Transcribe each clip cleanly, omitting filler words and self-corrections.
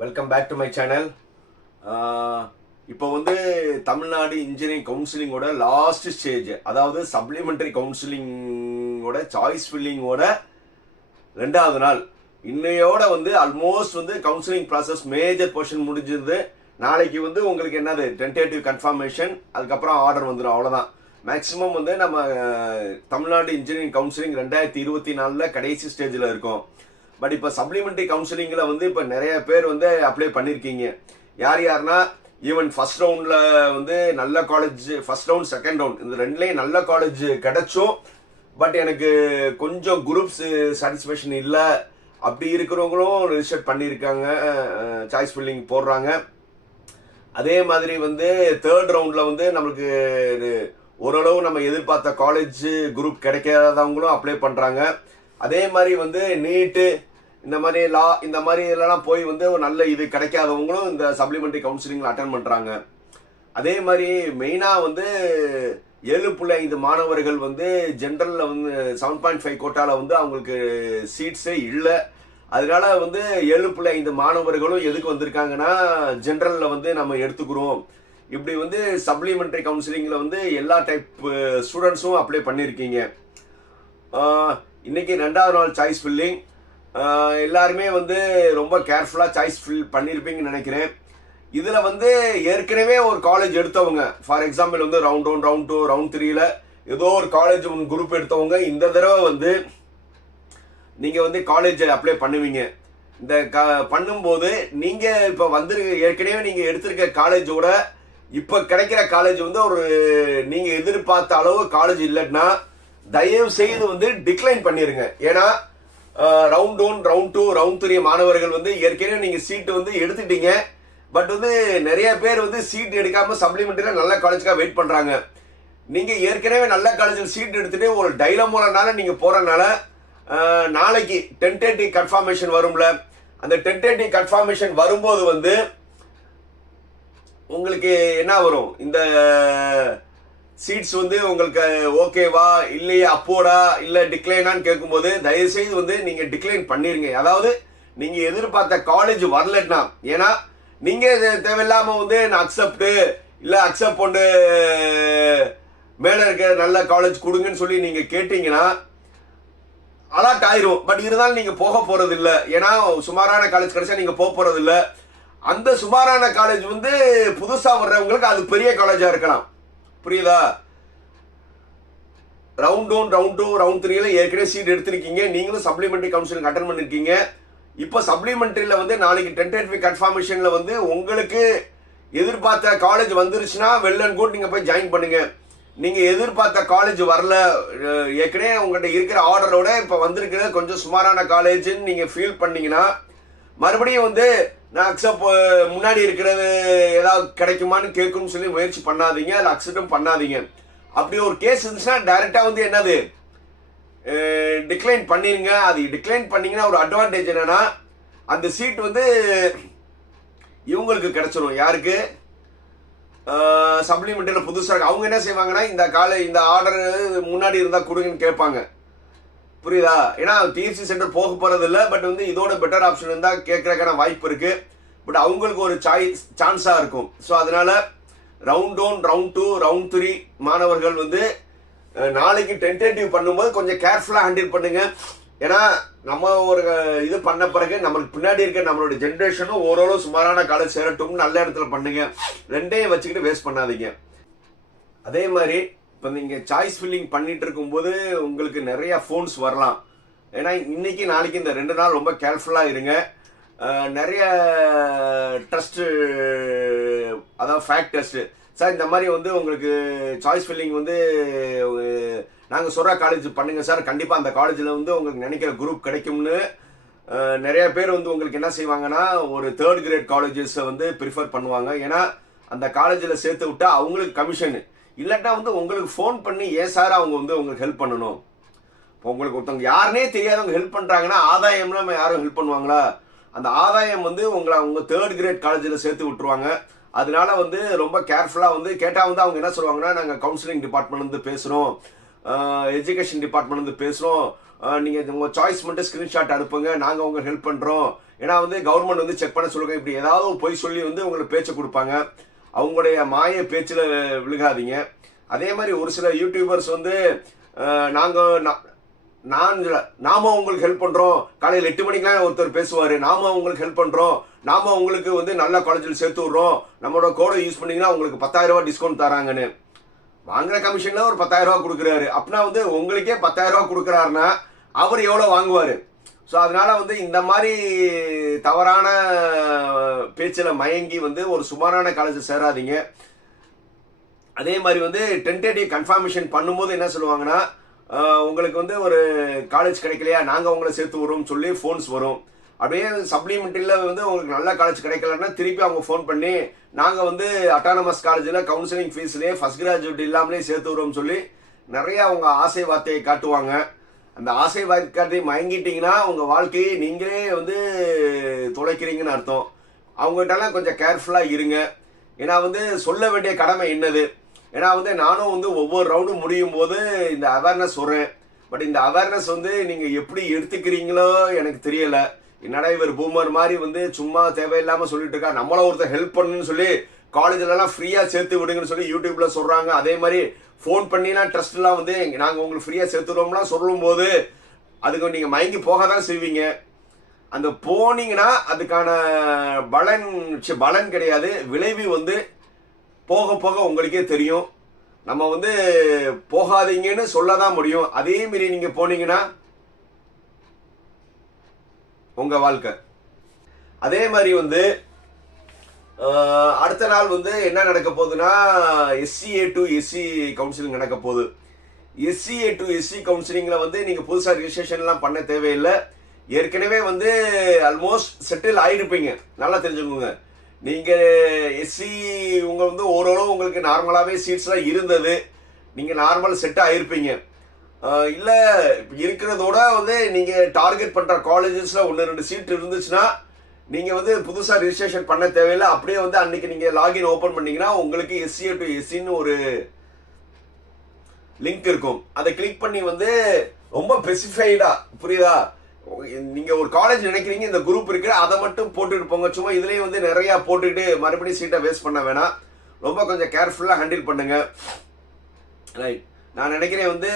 Welcome back to my channel. இப்போ வந்து Tamil Nadu engineering கவுன்சிலிங்கோட லாஸ்ட் ஸ்டேஜ், அதாவது சப்ளிமெண்டரி கவுன்சிலிங்கோட சாய்ஸ் ஃபில்லிங்கோட 2வது நாள். இன்னையோட வந்து ஆல்மோஸ்ட் வந்து கவுன்சிலிங் ப்ராசஸ் மேஜர் போர்ஷன் முடிஞ்சிருது. நாளைக்கு வந்து உங்களுக்கு என்னது டென்டேட்டிவ் கன்ஃபர்மேஷன், அதுக்கப்புறம் ஆர்டர் வந்துடும், அவ்வளோதான். மேக்ஸிமம் வந்து நம்ம தமிழ்நாடு இன்ஜினியரிங் கவுன்சிலிங் 2024 கடைசி ஸ்டேஜில் இருக்கோம். பட் இப்போ சப்ளிமெண்டரி கவுன்சிலிங்கில் வந்து இப்போ நிறைய பேர் வந்து அப்ளை பண்ணியிருக்கீங்க. யாருன்னா ஈவன் ஃபர்ஸ்ட் ரவுண்டில் வந்து நல்ல college, first round second round இந்த ரெண்டுலேயும் நல்ல காலேஜ் கிடைச்சும் பட் எனக்கு கொஞ்சம் குரூப்ஸ் சாட்டிஸ்ஃபேக்ஷன் இல்லை அப்படி இருக்கிறவங்களும் ரிஜிஸ்டர் பண்ணியிருக்காங்க, சாய்ஸ் ஃபில்லிங் போடுறாங்க. அதே மாதிரி வந்து தேர்ட் ரவுண்டில் வந்து நம்மளுக்கு ஓரளவு நம்ம எதிர்பார்த்த காலேஜ் குரூப் கிடைக்காதவங்களும் அப்ளை பண்ணுறாங்க. அதே மாதிரி வந்து நீட்டு இந்த மாதிரி இந்த மாதிரி இதெல்லாம் போய் வந்து ஒரு நல்ல இது கிடைக்காதவங்களும் இந்த சப்ளிமெண்டரி கவுன்சிலிங்கில் அட்டன் பண்ணுறாங்க. அதே மாதிரி மெயினாக வந்து 7.5 மாணவர்கள் வந்து ஜென்ரலில் வந்து 7.5 கோட்டாவில் வந்து அவங்களுக்கு சீட்ஸே இல்லை. அதனால வந்து 7.5 மாணவர்களும் எதுக்கு வந்திருக்காங்கன்னா ஜென்ரலில் வந்து நம்ம எடுத்துக்கிறோம். இப்படி வந்து சப்ளிமெண்டரி கவுன்சிலிங்கில் வந்து எல்லா டைப் ஸ்டூடெண்ட்ஸும் அப்ளை பண்ணியிருக்கீங்க. இன்னைக்கு 2வது நாள் சாய்ஸ் ஃபில்லிங். எல்லாருமே வந்து ரொம்ப கேர்ஃபுல்லாக சாய்ஸ் ஃபில் பண்ணியிருப்பீங்கன்னு நினைக்கிறேன். இதில் வந்து ஏற்கனவே ஒரு காலேஜ் எடுத்தவங்க, ஃபார் எக்ஸாம்பிள் வந்து ரவுண்ட் 1, ரவுண்ட் 2, ரவுண்ட் 3ல ஏதோ ஒரு காலேஜ் குரூப் எடுத்தவங்க இந்த தடவை வந்து நீங்கள் வந்து காலேஜ் அப்ளை பண்ணுவீங்க. இந்த பண்ணும்போது நீங்கள் இப்போ ஏற்கனவே நீங்கள் எடுத்திருக்க காலேஜோட இப்போ கிடைக்கிற காலேஜ் வந்து ஒரு நீங்கள் எதிர்பார்த்த அளவு காலேஜ் இல்லைன்னா தயவு செய்து வந்து டிக்ளைன் பண்ணிருங்க. ஏன்னா ரவுண்ட் 1, ரவுண்ட் 2, ரவுண்ட் 3 மாணவர்கள் வந்து ஏற்கனவே நீங்க சீட் வந்து எடுத்துட்டீங்க. பட் வந்து நிறைய பேர் வந்து சீட் எடுக்காம சப்ளிமெண்டரியில நல்ல காலேஜ்க்காக வெயிட் பண்றாங்க. நீங்க ஏற்கனவே நல்ல காலேஜில் சீட் எடுத்துட்டு ஒரு டைலமோனால நீங்க போறதுனால நாளைக்கு டென்டேட்டிவ் கன்ஃபர்மேஷன் வரும்ல, அந்த டென்டேட்டிவ் கன்ஃபர்மேஷன் வரும்போது வந்து உங்களுக்கு என்ன வரும், இந்த சீட்ஸ் வந்து உங்களுக்கு ஓகேவா இல்லையா அப்போடா இல்லை டிக்ளைனான்னு கேட்கும்போது தயவுசெய்து வந்து நீங்க டிக்ளைன் பண்ணிருங்க. அதாவது நீங்க எதிர்பார்த்த காலேஜ் வரலன்னா, ஏன்னா நீங்க தேவையில்லாம வந்து நான் அக்செப்ட் இல்லை அக்செப்ட் பண்ணு மேல இருக்க நல்ல காலேஜ் கொடுங்கன்னு சொல்லி நீங்க கேட்டீங்கன்னா அலாட் ஆயிரும். பட் இருந்தாலும் நீங்க போக போறது இல்லை, ஏன்னா சுமாரான காலேஜ் கிடைச்சா நீங்க போக போறது இல்லை. அந்த சுமாரான காலேஜ் வந்து புதுசா வர்றவங்களுக்கு அது பெரிய காலேஜா இருக்கலாம். புரியுதா? ரவுண்ட் 1, ரவுண்ட் 2, ரவுண்ட் 3ல ஏற்கனவே சீட் எடுத்திருக்கீங்க. நீங்களும் சப்ளிமெண்டரி கவுன்சிலிங் அட்டன் பண்ணிருக்கீங்க. இப்போ சப்ளிமெண்டரியில வந்து நாளைக்கு டென்டேட்டிவ் கன்ஃபர்மேஷன்ல வந்து உங்களுக்கு எதிர்பார்த்த காலேஜ் வந்துருச்சுன்னா வெல் அண்ட் குட், நீங்க போய் ஜாயின் பண்ணுங்க. நீங்க எதிர்பார்த்த காலேஜ் வரல, ஏற்கனவே உங்கள்கிட்ட இருக்கிற ஆர்டரோட இப்போ வந்திருக்கிறது கொஞ்சம் சுமாரான காலேஜ்னு நீங்க ஃபீல் பண்ணீங்கன்னா மறுபடியும் வந்து நான் அக்செப்ட் முன்னாடி இருக்கிறது ஏதாவது கிடைக்குமான்னு கேட்கணும்னு சொல்லி முயற்சி பண்ணாதீங்க, அதை அக்செப்டும் பண்ணாதீங்க. அப்படி ஒரு கேஸ் இருந்துச்சுன்னா டைரக்டா வந்து என்னது டிக்ளைன் பண்ணிருங்க. அது டிக்ளைன் பண்ணீங்கன்னா ஒரு அட்வான்டேஜ் என்னன்னா அந்த சீட் வந்து இவங்களுக்கு கிடைச்சிடும். யாருக்கு? சப்ளிமெண்டரியில புதுசாக அவங்க என்ன செய்வாங்கன்னா இந்த ஆர்டர் முன்னாடி இருந்தா கொடுங்கன்னு கேட்பாங்க. புரியுதா? ஏன்னா டிஎஃப்சி சென்டர் போக போறது இல்லை. பட் வந்து இதோட பெட்டர் ஆப்ஷன் இருந்தா கேட்கறதுக்கான வாய்ப்பு இருக்கு. பட் அவங்களுக்கு ஒரு சான்ஸா இருக்கும். ஸோ அதனால ரவுண்ட் 1, ரவுண்ட் 2, ரவுண்ட் 3 மாணவர்கள் வந்து நாளைக்கு டென்டேட்டிவ் பண்ணும்போது கொஞ்சம் கேர்ஃபுல்லா ஹேண்டில் பண்ணுங்க. ஏன்னா நம்ம ஒரு இது பண்ண பிறகு நம்மளுக்கு பின்னாடி இருக்க நம்மளோட ஜென்ரேஷனும் ஓரளவு சுமாரான காலேஜ் சேரட்டும் நல்ல இடத்துல பண்ணுங்க. ரெண்டையும் வச்சுக்கிட்டு வேஸ்ட் பண்ணாதீங்க. அதே மாதிரி இப்போ நீங்கள் சாய்ஸ் ஃபில்லிங் பண்ணிட்டு இருக்கும்போது உங்களுக்கு நிறைய ஃபோன்ஸ் வரலாம். ஏன்னா இன்னைக்கு நாளைக்கு இந்த 2 நாள் ரொம்ப கேர்ஃபுல்லாக இருங்க. நிறைய டெஸ்ட், அதாவது ஃபேக்ட் டெஸ்ட், சார் இந்த மாதிரி வந்து உங்களுக்கு சாய்ஸ் ஃபில்லிங் வந்து நாங்கள் சொல்கிற காலேஜ் பண்ணுங்க சார், கண்டிப்பாக அந்த காலேஜில் வந்து உங்களுக்கு நினைக்கிற குரூப் கிடைக்கும்னு நிறைய பேர் வந்து உங்களுக்கு என்ன செய்வாங்கன்னா ஒரு 3rd கிரேட் காலேஜஸை வந்து ப்ரிஃபர் பண்ணுவாங்க. ஏன்னா அந்த காலேஜில் சேர்த்து விட்டா அவங்களுக்கு கமிஷன், இல்லட்டா வந்து உங்களுக்கு ஃபோன் பண்ணி ஏன் சார் அவங்க வந்து உங்களுக்கு ஹெல்ப் பண்ணணும். இப்போ உங்களுக்கு ஒருத்தவங்க யாருனே தெரியாதவங்க ஹெல்ப் பண்ணுறாங்கன்னா ஆதாயம்னா நம்ம யாரும் ஹெல்ப் பண்ணுவாங்களா? அந்த ஆதாயம் வந்து உங்க 3rd கிரேட் காலேஜில் சேர்த்து விட்டுருவாங்க. அதனால வந்து ரொம்ப கேர்ஃபுல்லாக வந்து கேட்டால் வந்து அவங்க என்ன சொல்லுவாங்கன்னா நாங்கள் கவுன்சிலிங் டிபார்ட்மெண்ட்லேருந்து பேசுகிறோம், எஜுகேஷன் டிபார்ட்மெண்ட்லேருந்து பேசுகிறோம், நீங்கள் உங்கள் சாய்ஸ் மட்டும் ஸ்க்ரீன்ஷாட் அனுப்புங்க, நாங்கள் உங்களுக்கு ஹெல்ப் பண்ணுறோம், ஏன்னா வந்து கவர்மெண்ட் வந்து செக் பண்ண சொல்லுங்க, இப்படி ஏதாவது பொய் சொல்லி வந்து உங்களுக்கு பேச்சை கொடுப்பாங்க. அவங்களுடைய மாய பேச்சில் விழுகாதீங்க. அதே மாதிரி ஒரு சில யூடியூபர்ஸ் வந்து நாம உங்களுக்கு ஹெல்ப் பண்றோம், காலையில் 8 மணிக்கெல்லாம் ஒருத்தர் பேசுவாரு, நாம உங்களுக்கு ஹெல்ப் பண்றோம், நாம உங்களுக்கு வந்து நல்ல காலேஜில் சேர்த்து விடுறோம், நம்மளோட கோடை யூஸ் பண்ணீங்கன்னா உங்களுக்கு 10,000 ரூபாய் டிஸ்கவுண்ட் தராங்கன்னு. வாங்குற கமிஷன்ல ஒரு 10,000 ரூபாய் கொடுக்குறாரு. அப்படின்னா வந்து உங்களுக்கே 10,000 ரூபாய் கொடுக்குறாருன்னா அவர் எவ்வளவு வாங்குவாரு? ஸோ அதனால வந்து இந்த மாதிரி தவறான பேச்சில் மயங்கி வந்து ஒரு சுமாரான காலேஜ் சேராதீங்க. அதே மாதிரி வந்து டென்டேட்டிவ் கன்ஃபர்மேஷன் பண்ணும்போது என்ன சொல்லுவாங்கன்னா, உங்களுக்கு வந்து ஒரு காலேஜ் கிடைக்கலையா, நாங்கள் உங்களை சேர்த்து விடுறோம்னு சொல்லி ஃபோன்ஸ் வரும். அப்படியே சப்ளிமெண்ட்ரியில் வந்து உங்களுக்கு நல்ல காலேஜ் கிடைக்கலன்னா திருப்பி அவங்க ஃபோன் பண்ணி நாங்கள் வந்து அட்டானமஸ் காலேஜில் கவுன்சிலிங் ஃபீஸ்லேயே ஃபர்ஸ்ட் கிராஜுவேட் இல்லாமலே சேர்த்து விடுறோம்னு சொல்லி நிறையா அவங்க ஆசை வார்த்தையை காட்டுவாங்க. அந்த ஆசை வார்த்தை மயங்கிட்டீங்கன்னா உங்கள் வாழ்க்கையை நீங்களே வந்து தொலைக்கிறீங்கன்னு அர்த்தம். அவங்ககிட்டலாம் கொஞ்சம் கேர்ஃபுல்லாக இருங்க. ஏன்னா வந்து சொல்ல வேண்டிய கடமை என்னது. ஏன்னா வந்து நானும் வந்து ஒவ்வொரு ரவுண்டும் முடியும் போது இந்த அவேர்னஸ் சொல்கிறேன். பட் இந்த அவேர்னஸ் வந்து நீங்கள் எப்படி எடுத்துக்கிறீங்களோ எனக்கு தெரியலை. என்னடா இவர் பூமர் மாதிரி வந்து சும்மா தேவையில்லாமல் சொல்லிட்டு இருக்கா, நம்மள ஒருத்தர் ஹெல்ப் பண்ணுன்னு சொல்லி காலேஜ்லலாம் ஃப்ரீயாக சேர்த்து விடுங்கன்னு சொல்லி யூடியூப்ல சொல்கிறாங்க. அதே மாதிரி ஃபோன் பண்ணிலாம் ட்ரஸ்ட்லாம் வந்து நாங்கள் உங்களுக்கு ஃப்ரீயாக சேர்த்துடுவோம்லாம் சொல்லும் போது அதுக்கு நீங்கள் மயங்கி போக தான் செய்வீங்க. அந்த போனீங்கன்னா அதுக்கான பலன் கிடையாது, விளைவு வந்து போக போக உங்களுக்கே தெரியும். நம்ம வந்து போகாதீங்கன்னு சொல்லதான் முடியும். அதே மாரி நீங்க போனீங்கன்னா உங்க வாழ்க்கை. அதே மாதிரி வந்து அடுத்த நாள் வந்து என்ன நடக்க போகுதுன்னா SCA to SC கவுன்சிலிங் நடக்க போகுது. SCA to SC கவுன்சிலிங்ல வந்து நீங்க புதுசா ரிஜிஸ்ட்ரேஷன்லாம் பண்ண தேவையில்லை. ஏற்கனவே வந்து ஆல்மோஸ்ட் செட்டில் ஆயிருப்பீங்க. நல்லா தெரிஞ்சுக்கோங்க. நீங்க SC உங்க வந்து ஓரளவு உங்களுக்கு நார்மலாவே சீட்ஸ்லாம் இருந்தது, நீங்க நார்மல் செட் ஆயிருப்பீங்க. இல்ல இருக்கிறதோட வந்து நீங்க டார்கெட் பண்ற காலேஜஸ்ல 1-2 சீட் இருந்துச்சுன்னா நீங்க வந்து புதுசா ரிஜிஸ்ட்ரேஷன் பண்ண தேவையில்லை. அப்படியே வந்து அன்னைக்கு நீங்க லாகின் ஓபன் பண்ணீங்கன்னா உங்களுக்கு SCA to SCன்னு ஒரு லிங்க் இருக்கும். அதை கிளிக் பண்ணி வந்து ரொம்ப ஸ்பெசிஃபைடா, புரியுதா, நீங்க ஒரு காலேஜ் நினைக்கிறீங்க, இந்த குரூப் இருக்கு, அதை மட்டும் போட்டுட்டு போங்க. சும்மா இதுலயே வந்து நிறைய போட்டுக்கிட்டு மறுபடியும் சீட்டை வேஸ்ட் பண்ண வேணாம். ரொம்ப கொஞ்சம் கேர்ஃபுல்லா ஹேண்டில் பண்ணுங்க. ரைட். நான் நினைக்கிறேன் வந்து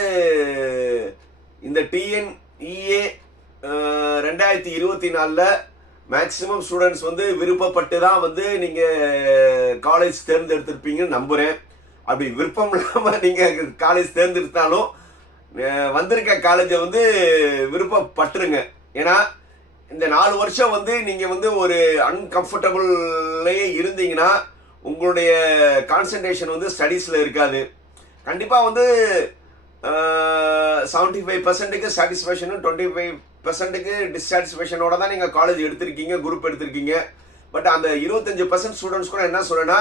இந்த TNEA 2024 மேக்சிமம் ஸ்டூடெண்ட்ஸ் வந்து விருப்பப்பட்டு தான் வந்து நீங்க காலேஜ் தேர்ந்தெடுத்திருப்பீங்கன்னு நம்புறேன். அப்படி விருப்பம் இல்லாம நீங்க காலேஜ் தேர்ந்தெடுத்தாலும் வந்திருக்க காலேஜை வந்து விருப்பப்பட்டுருங்க. ஏன்னா இந்த 4 வருஷம் வந்து நீங்க வந்து ஒரு அன்கம்ஃபர்டபுள்லயே இருந்தீங்கன்னா உங்களுடைய கான்சன்ட்ரேஷன் வந்து ஸ்டடீஸ்ல இருக்காது. கண்டிப்பா வந்து 75%க்கு சாட்டிஸ்ஃபேக்ஷனும் 25%க்கு டிஸ்சாட்டிஸ்ஃபேக்ஷனோட தான் நீங்க காலேஜ் எடுத்திருக்கீங்க, குரூப் எடுத்திருக்கீங்க. பட் அந்த 25% ஸ்டூடெண்ட்ஸ் கூட என்ன சொல்றேன்னா,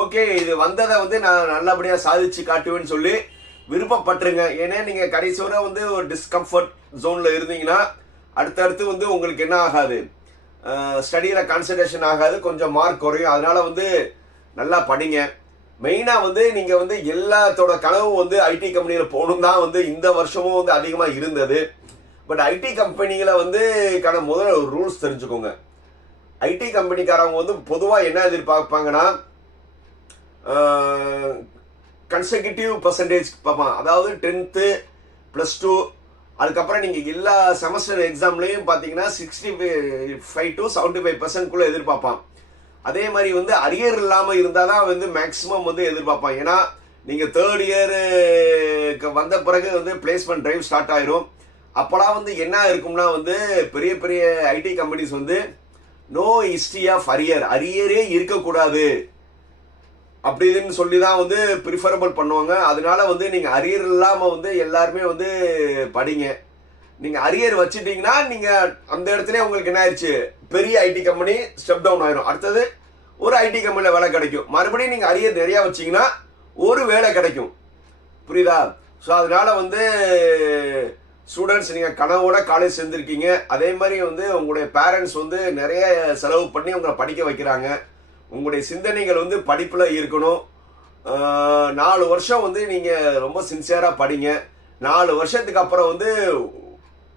ஓகே இது வந்ததை வந்து நான் நல்லபடியா சாதிச்சு காட்டுவேன்னு சொல்லி விருப்பப்பட்டுருங்க. ஏன்னா நீங்க கடைசி வரை வந்து ஒரு டிஸ்கம்ஃபர்ட் ஜோன்ல இருந்தீங்கன்னா அடுத்தடுத்து வந்து உங்களுக்கு என்ன ஆகாது, ஸ்டடியில கான்சன்ட்ரேஷன் ஆகாது, கொஞ்சம் மார்க் குறையும். அதனால வந்து நல்லா படிங்க. மெயினா வந்து நீங்க வந்து எல்லாத்தோட கனவும் வந்து ஐடி கம்பெனியில போகணும் தான் வந்து இந்த வருஷமும் வந்து அதிகமா இருந்தது. பட் ஐடி கம்பெனிகளை வந்து முதல்ல ஒரு ரூல்ஸ் தெரிஞ்சுக்கோங்க. ஐடி கம்பெனிக்காரவங்க வந்து பொதுவா என்ன எதிர்பார்ப்பாங்கன்னா கன்செக்யூட்டிவ் பர்சன்டேஜ் பார்ப்பான். அதாவது 10th +2 அதுக்கப்புறம் நீங்க எல்லா செமஸ்டர் எக்ஸாம்லயும் பாத்தீங்கன்னா 65 to 75% எதிர்பார்ப்பான். அதே மாதிரி வந்து அரியர் இல்லாம இருந்தாதான் வந்து மேக்சிமம் வந்து எதிர்பார்ப்பான். ஏன்னா நீங்க 3rd இயருக்கு வந்த பிறகு வந்து பிளேஸ்மெண்ட் டிரைவ் ஸ்டார்ட் ஆயிரும். அப்போலாம் வந்து என்ன இருக்கும்னா வந்து பெரிய பெரிய ஐடி கம்பெனிஸ் வந்து நோ ஹிஸ்டரி ஆஃப் அரியரே இருக்கக்கூடாது அப்படின்னு சொல்லி தான் வந்து ப்ரிஃபரபிள் பண்ணுவாங்க. அதனால வந்து நீங்க அரியர் இல்லாம வந்து எல்லாருமே வந்து படிங்க. நீங்க அரியர் வச்சுட்டீங்கன்னா நீங்க அந்த இடத்துல உங்களுக்கு என்ன ஆயிடுச்சு, பெரிய ஐடி கம்பெனி ஸ்டெப் டவுன் ஆயிரும். அடுத்தது ஒரு ஐடி கம்பெனில வேலை கிடைக்கும். மறுபடியும் நீங்க அரியர் நிறைய வச்சீங்கன்னா ஒரு வேலை கிடைக்கும். புரியுதா? ஸோ அதனால வந்து ஸ்டூடெண்ட்ஸ் நீங்க கனவோட காலேஜ் சேர்ந்திருக்கீங்க. அதே மாதிரி வந்து உங்களுடைய பேரண்ட்ஸ் வந்து நிறைய செலவு பண்ணி உங்களை படிக்க வைக்கிறாங்க. உங்களுடைய சிந்தனைகள் வந்து படிப்புல இருக்கணும். 4 வருஷம் வந்து நீங்க ரொம்ப சின்சியரா படிங்க. 4 வருஷத்துக்கு அப்புறம் வந்து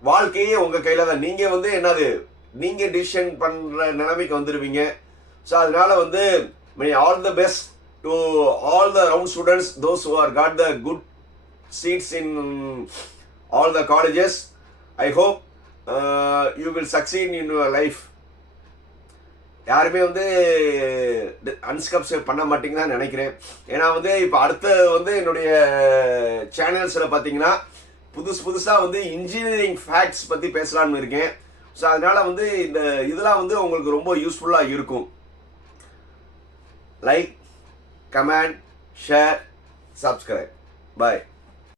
வாழ்க்கையே உங்க கையில தான். நீங்க வந்து என்னது நீங்கள் டிசிஷன் பண்ணுற நிலைமைக்கு வந்துடுவீங்க. ஸோ அதனால வந்து may all the best to all the round students, those who are got the good seats in all the colleges. I hope you will succeed in your life. யாருமே வந்து அன்ஸ்கிரைப் பண்ண மாட்டீங்கன்னு நினைக்கிறேன். ஏன்னா வந்து இப்போ அடுத்த வந்து என்னுடைய சேனல்ஸில் பார்த்தீங்கன்னா புதுசாக வந்து இன்ஜினியரிங் ஃபேக்ட்ஸ் பற்றி பேசலான்னு இருக்கேன். ஸோ அதனால் வந்து இந்த இதெல்லாம் வந்து உங்களுக்கு ரொம்ப யூஸ்ஃபுல்லாக இருக்கும். Like, comment, share, subscribe. Bye.